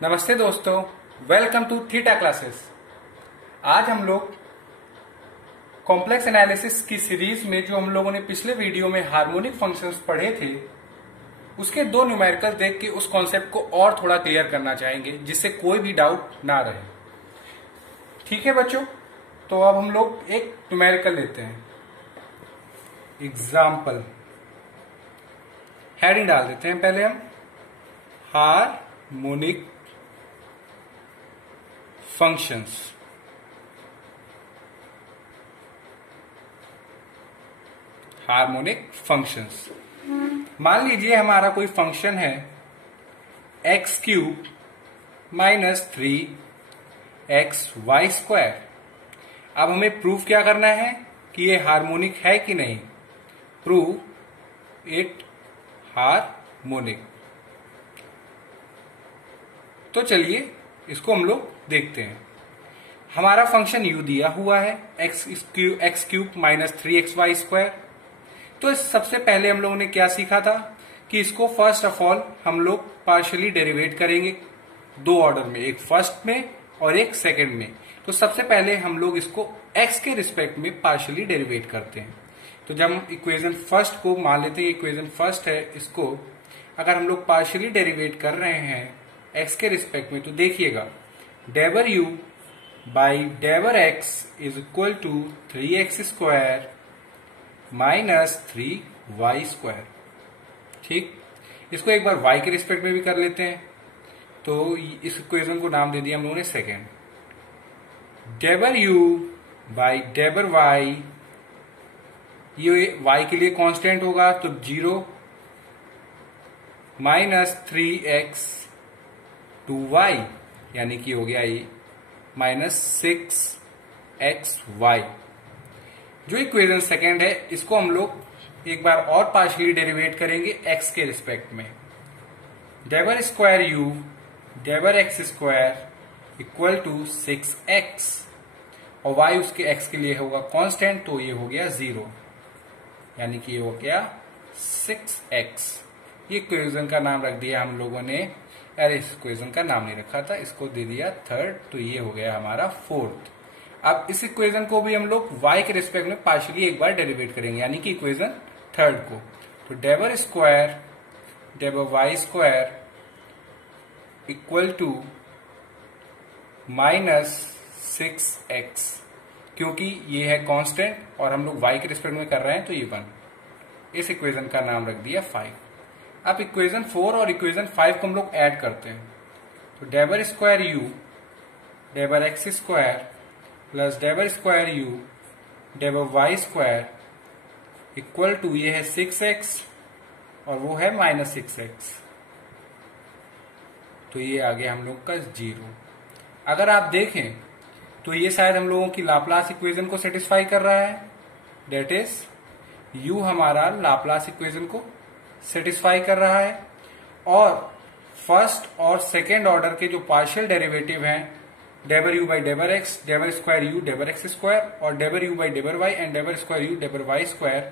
नमस्ते दोस्तों, welcome to theta classes. आज हम लोग कॉम्प्लेक्स एनालिसिस की सीरीज में जो हम लोगों ने पिछले वीडियो में हार्मोनिक फंक्शंस पढ़े थे, उसके दो न्यूमेरिकल देख के उस कॉन्सेप्ट को और थोड़ा क्लियर करना चाहेंगे, जिससे कोई भी डाउट ना रहे। ठीक है बच्चों, तो अब हम लोग एक न्यूमेरिकल लेते हैं। एग्जाम्पल हेडिंग डाल देते हैं पहले हम, हार्मोनिक फंक्शंस। हार्मोनिक फंक्शंस, मान लीजिए हमारा कोई फंक्शन है x³ माइनस 3xy²। अब हमें प्रूफ क्या करना है कि ये हार्मोनिक है कि नहीं। Prove it harmonic. तो चलिए इसको हम लोग देखते हैं। हमारा फंक्शन u दिया हुआ है x³ माइनस 3xy²। तो सबसे पहले हम लोगों ने क्या सीखा था कि इसको फर्स्ट ऑफ ऑल हम लोग पार्शियली डेरिवेट करेंगे दो ऑर्डर में, एक फर्स्ट में और एक सेकंड में। तो सबसे पहले हम लोग इसको x के रिस्पेक्ट में पार्शियली डेरिवेट करते हैं। तो जब हम इक्वेशन फर्स्ट को मान लेते हैं, इक्वेशन फर्स्ट है, इसको अगर हम लोग पार्शियली डेरिवेट कर रहे हैं x के रिस्पेक्ट में, तो देखिएगा del u by del x is equal to 3x² minus 3y²। ठीक, इसको एक बार y के रिस्पेक्ट में भी कर लेते हैं। तो इस इक्वेशन को नाम दे दिया हम लोगों ने second. डेवर u by del y, ये y के लिए कांस्टेंट होगा तो 0 माइनस 3x टू y, यानी कि हो गया ये माइनस 6xy। जो इक्वेशन सेकेंड है, इसको हम लोग एक बार और पार्शियली डेरिवेट करेंगे x के रिस्पेक्ट में। Del square u del x² equal to 6x, और y उसके x के लिए होगा कांस्टेंट, तो ये हो गया 0, यानी कि ये हो गया 6x। ये इक्वेशन का नाम रख दिया हम लोगों ने, अरे इस इक्वेशन का नाम नहीं रखा था, इसको दे दिया थर्ड, तो ये हो गया हमारा फोर्थ। अब इस इक्वेशन को भी हम लोग y के रिस्पेक्ट में पार्शियली एक बार डेरिवेट करेंगे, यानी कि इक्वेशन थर्ड को। तो del square del y² equal to minus 6x, क्योंकि ये है कांस्टेंट और हम लोग y के रिस्पेक्ट में कर रहे हैं, तो ये 1। इस इक्वेशन का नाम रख दिया 5। अब इक्वेशन 4 और इक्वेशन 5 को हम लोग ऐड करते हैं। तो del square u del x² plus del square u del y² equal to, ये है 6x और वो है माइनस 6x, तो ये आ गया हम लोग का 0। अगर आप देखें तो ये शायद हम लोगों की लाप्लास इक्वेशन को सेटिस्फाई कर रहा है, डेट इज u हमारा लाप्लास इक्वेशन को सेटिस्फाई कर रहा है। और फर्स्ट और सेकेंड ऑर्डर के जो पार्शियल डेरिवेटिव हैं, del u by del x, del square u del x² और del u by del y and del square u del y²,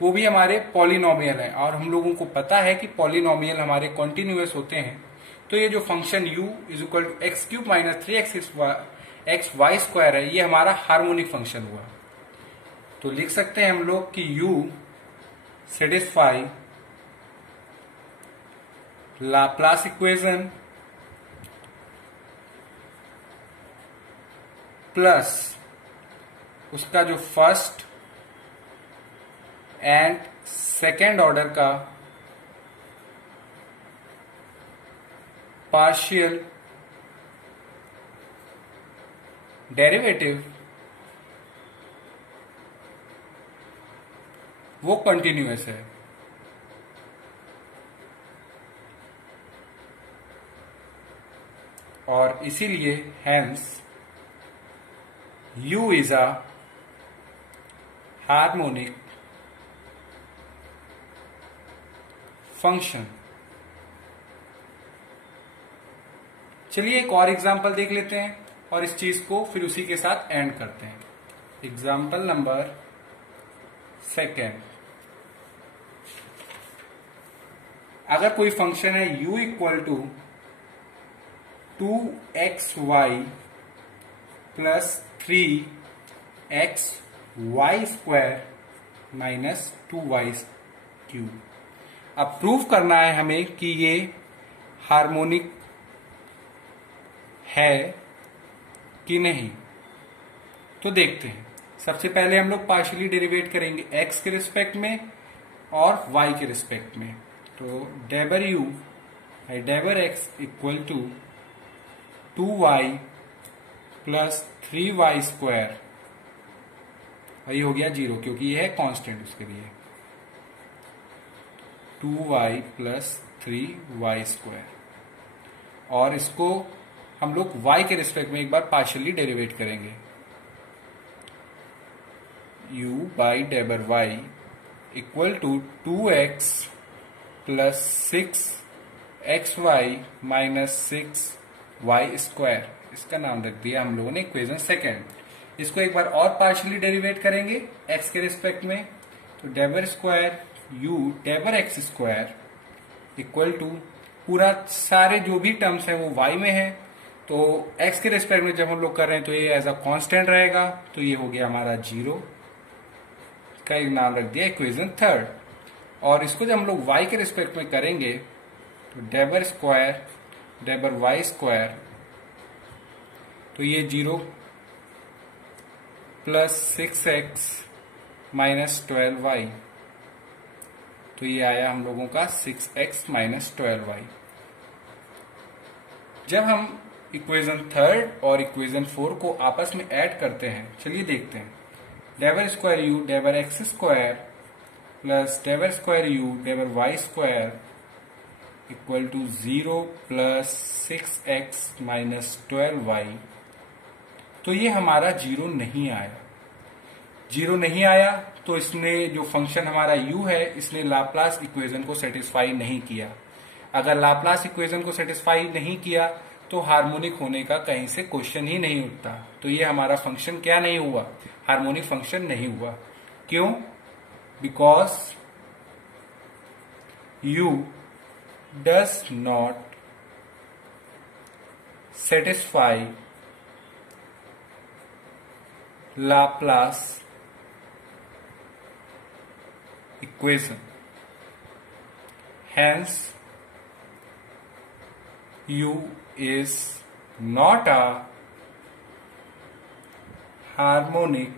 वो भी हमारे पॉलिनोमियल हैं। और हम लोगों को पता है कि पॉलिनोमियल हमारे कॉन्टिन्यूअस होते हैं। तो ये जो function u is equal to x³ minus 3xy² है, ये हमारा हार्मोनिक फंक्शन हुआ। तो लिख सकते हैं हम लोग कि u satisfy Laplace equation plus उसका जो फर्स्ट एंड सेकेंड ऑर्डर का पार्शियल डेरिवेटिव, वो कंटिन्यूअस है। और इसीलिए hence u is a harmonic function. चलिए एक और एग्जांपल देख लेते हैं और इस चीज को फिर उसी के साथ एंड करते हैं। एग्जांपल नंबर सेकेंड, अगर कोई फंक्शन है u equal to 2xy plus 3xy square minus 2y cube. अब प्रूव करना है हमें कि ये हार्मोनिक है कि नहीं। तो देखते हैं। सबसे पहले हम लोग पार्शियली डेरिवेट करेंगे x के रिस्पेक्ट में और y के रिस्पेक्ट में। तो डेबर u है डेबर x equal to 2y plus 3y square, और ये हो गया 0 क्योंकि ये है कांस्टेंट उसके लिए। 2y प्लस 3y स्क्वायर, और इसको हम लोग y के रिस्पेक्ट में एक बार पार्शियली डेरिवेट करेंगे। u by del y equal to 2x plus 6xy minus 6y square, इसका नाम रख दिया हम लोगों ने इक्वेशन सेकेंड। इसको एक बार और पार्शियली डेरिवेट करेंगे x के रिस्पेक्ट में। तो del square u del x square equal to पूरा सारे जो भी टर्म्स हैं वो y में है, तो x के रिस्पेक्ट में जब हम लोग कर रहे हैं तो ये एज अ कांस्टेंट रहेगा, तो ये हो गया हमारा 0 का एक नाम रख दिया इक्वेशन थर्ड। और इसको जब हम लोग y के रिस्पेक्ट में करेंगे तो डेबर स्क्वायर डेबर y स्क्वायर, तो ये 0 प्लस 6x माइनस 12y, तो ये आया हम लोगों का 6x माइनस 12y। जब हम इक्वेशन थर्ड और इक्वेशन 4 को आपस में ऐड करते हैं, चलिए देखते हैं। Del square u del x square plus del square u del y square equal to 0 plus 6x minus 12y, तो ये हमारा 0 नहीं आया। 0 नहीं आया तो इसने जो फंक्शन हमारा u है, इसने लाप्लास इक्वेशन को सेटिस्फाई नहीं किया। अगर लाप्लास इक्वेशन को सेटिस्फाई नहीं किया तो हार्मोनिक होने का कहीं से क्वेश्चन ही नहीं उठता। तो ये हमारा फंक्शन क्या नहीं हुआ, हार्मोनिक फंक्शन नहीं हुआ। क्यों? Because u does not satisfy Laplace equation, hence u is not a harmonic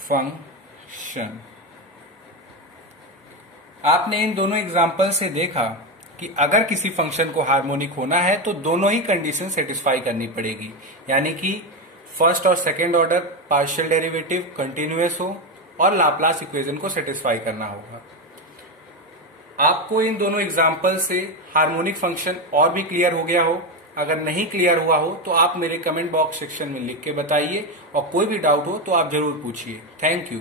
function। आपने इन दोनों एग्जाम्पल से देखा कि अगर किसी फंक्शन को हार्मोनिक होना है तो दोनों ही कंडीशन सेटिस्फाई करनी पड़ेगी, यानी कि फर्स्ट और second order partial derivative continuous हो और लाप्लास इक्वेशन को सेटिस्फाई करना होगा। आपको इन दोनों एग्जाम्पल से हार्मोनिक फंक्शन और भी क्लियर हो गया हो। अगर नहीं क्लियर हुआ हो तो आप मेरे कमेंट बॉक्स सेक्शन में लिख के बताइए, और कोई भी डाउट हो तो आप जरूर पूछिए। Thank you.